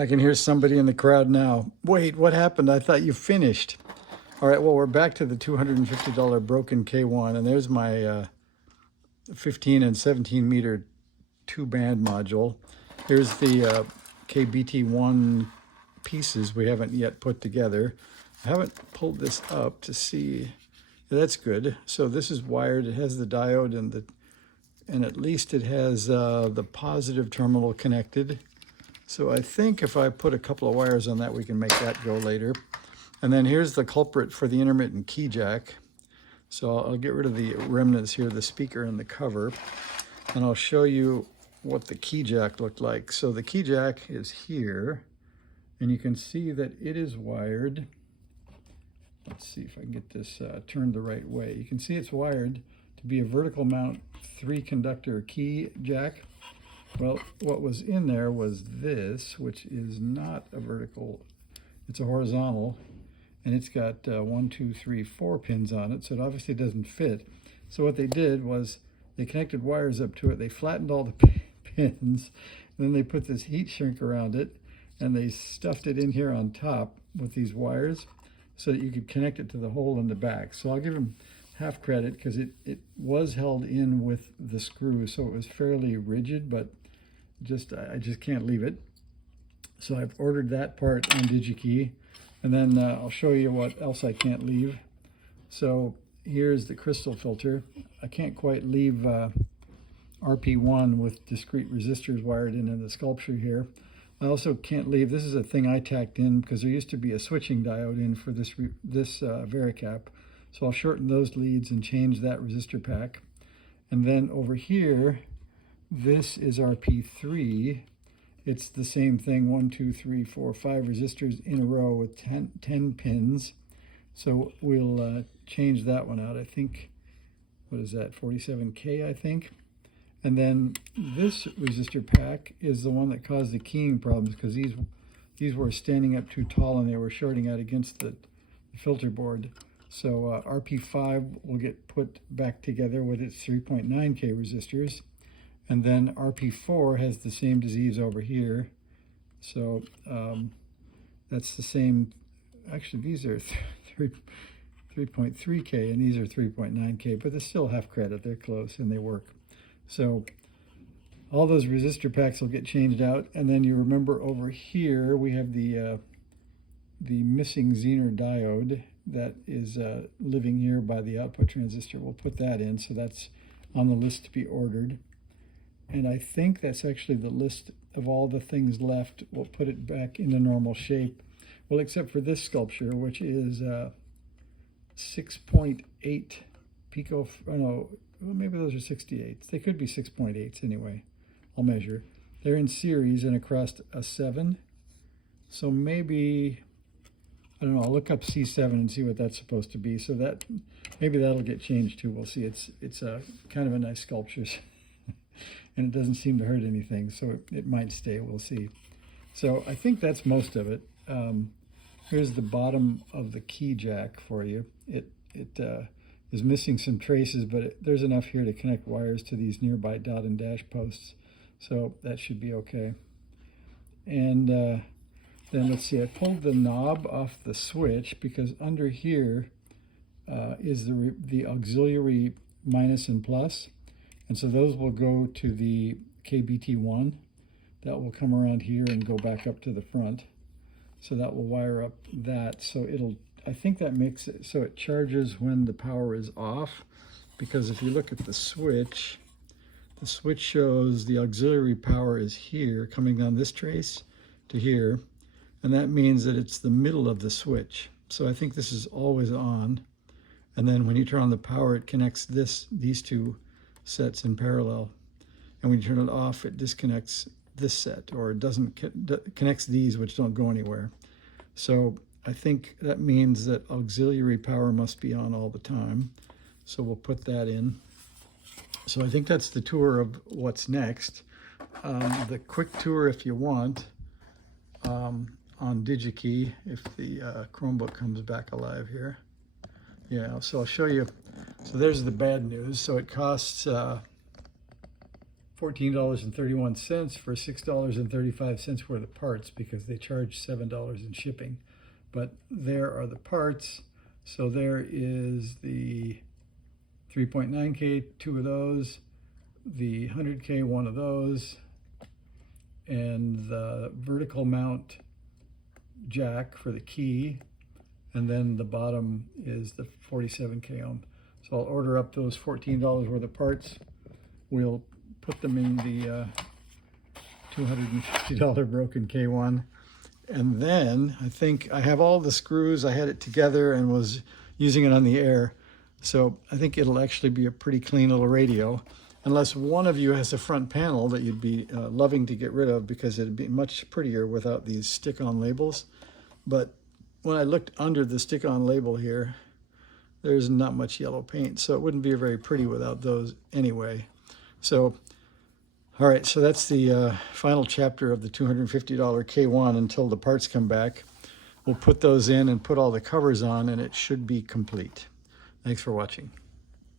I can hear somebody in the crowd now. Wait, what happened? I thought you finished. All right, well, we're back to the $250 broken K1, and there's my 15 and 17 meter two-band module. Here's the KBT1 pieces we haven't yet put together. I haven't pulled this up to see. That's good. So this is wired. It has the diode and at least it has the positive terminal connected. So I think if I put a couple of wires on that, we can make that go later. And then here's the culprit for the intermittent key jack. So I'll get rid of the remnants here, the speaker and the cover, and I'll show you what the key jack looked like. So the key jack is here, and you can see that it is wired. Let's see if I can get this turned the right way. You can see it's wired to be a vertical mount 3-conductor key jack. Well, what was in there was this, which is not a vertical, it's a horizontal, and it's got 1, 2, 3, 4 pins on it, so it obviously doesn't fit. So what they did was they connected wires up to it, they flattened all the pins, and then they put this heat shrink around it, and they stuffed it in here on top with these wires so that you could connect it to the hole in the back. So I'll give them half credit because it was held in with the screw, so it was fairly rigid, but I just can't leave it. So I've ordered that part on Digikey, and then I'll show you what else I can't leave. So here's the crystal filter. I can't quite leave RP1 with discrete resistors wired in the sculpture here. I also can't leave, this is a thing I tacked in because there used to be a switching diode in for this varicap. So I'll shorten those leads and change that resistor pack. And then over here, this is RP3. It's the same thing, 1, 2, 3, 4, 5 resistors in a row with 10 pins. So we'll change that one out. I think, what is that, 47K, I think. And then this resistor pack is the one that caused the keying problems because these were standing up too tall and they were shorting out against the filter board. So RP5 will get put back together with its 3.9K resistors. And then RP4 has the same disease over here. So that's the same, actually these are 3.3K and these are 3.9K, but they're still half credit, they're close and they work. So all those resistor packs will get changed out. And then you remember over here, we have the missing Zeaner diode that is living here by the output transistor. We'll put that in, so that's on the list to be ordered. And I think that's actually the list of all the things left. We'll put it back into normal shape. Well, except for this sculpture, which is 6.8 pico, oh no, well, maybe those are 68s. They could be 6.8s anyway. I'll measure. They're in series and across a 7. So maybe, I don't know, I'll look up C7 and see what that's supposed to be. So that, maybe that'll get changed too. We'll see. It's a kind of a nice sculpture. And it doesn't seem to hurt anything, so it might stay. We'll see. So I think that's most of it. Here's the bottom of the key jack for you. It is missing some traces, but there's enough here to connect wires to these nearby dot and dash posts, so that should be okay. And then let's see, I pulled the knob off the switch because under here is the auxiliary minus and plus. And so those will go to the KBT1. That will come around here and go back up to the front. So that will wire up that. So I think that makes it so it charges when the power is off. Because if you look at the switch shows the auxiliary power is here, coming down this trace to here. And that means that it's the middle of the switch. So I think this is always on. And then when you turn on the power, it connects these two sets in parallel, and when you turn it off, it disconnects this set, or it doesn't connects these, which don't go anywhere. So I think that means that auxiliary power must be on all the time. So we'll put that in. So I think that's the tour of what's next. The quick tour, if you want, on Digikey, if the Chromebook comes back alive here. Yeah, so I'll show you. So there's the bad news. So it costs $14.31 for $6.35 worth of parts because they charge $7 in shipping. But there are the parts. So there is the 3.9K, 2 of those, the 100K, 1 of those, and the vertical mount jack for the key, and then the bottom is the 47K ohm. So I'll order up those $14 worth of parts. We'll put them in the $250 broken K1. And then I think I have all the screws. I had it together and was using it on the air. So I think it'll actually be a pretty clean little radio. Unless one of you has a front panel that you'd be loving to get rid of because it'd be much prettier without these stick-on labels. But when I looked under the stick-on label here, there's not much yellow paint, so it wouldn't be very pretty without those anyway. So, all right, so that's the final chapter of the $250 K1 until the parts come back. We'll put those in and put all the covers on, and it should be complete. Thanks for watching.